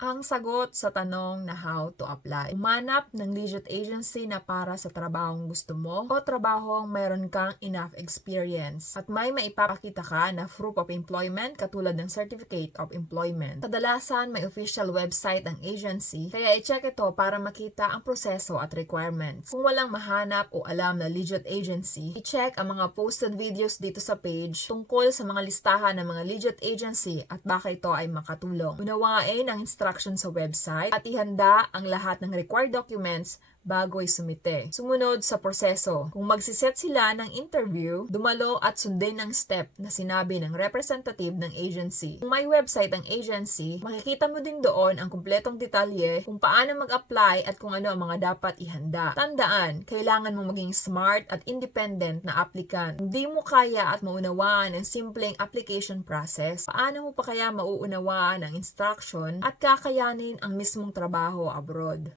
Ang sagot sa tanong na how to apply. Umanap ng legit agency na para sa trabahong gusto mo o trabahong mayroon kang enough experience at may maipapakita ka na proof of employment katulad ng Certificate of Employment. Kadalasan may official website ang agency kaya i-check ito para makita ang proseso at requirements. Kung walang mahanap o alam na legit agency, i-check ang mga posted videos dito sa page tungkol sa mga listahan ng mga legit agency at baka ito ay makatulong. Unawain ang instruction sa website at ihanda ang lahat ng required documents bago isumite. Sumunod sa proseso. Kung magsiset sila ng interview, dumalo at sundin ang step na sinabi ng representative ng agency. Kung may website ang agency, makikita mo din doon ang kumpletong detalye kung paano mag-apply at kung ano ang mga dapat ihanda. Tandaan, kailangan mong maging smart at independent na applicant. Hindi mo kaya at maunawaan ang simpleng application process, paano mo pa kaya mauunawaan ang instruction at kakayanin ang mismong trabaho abroad?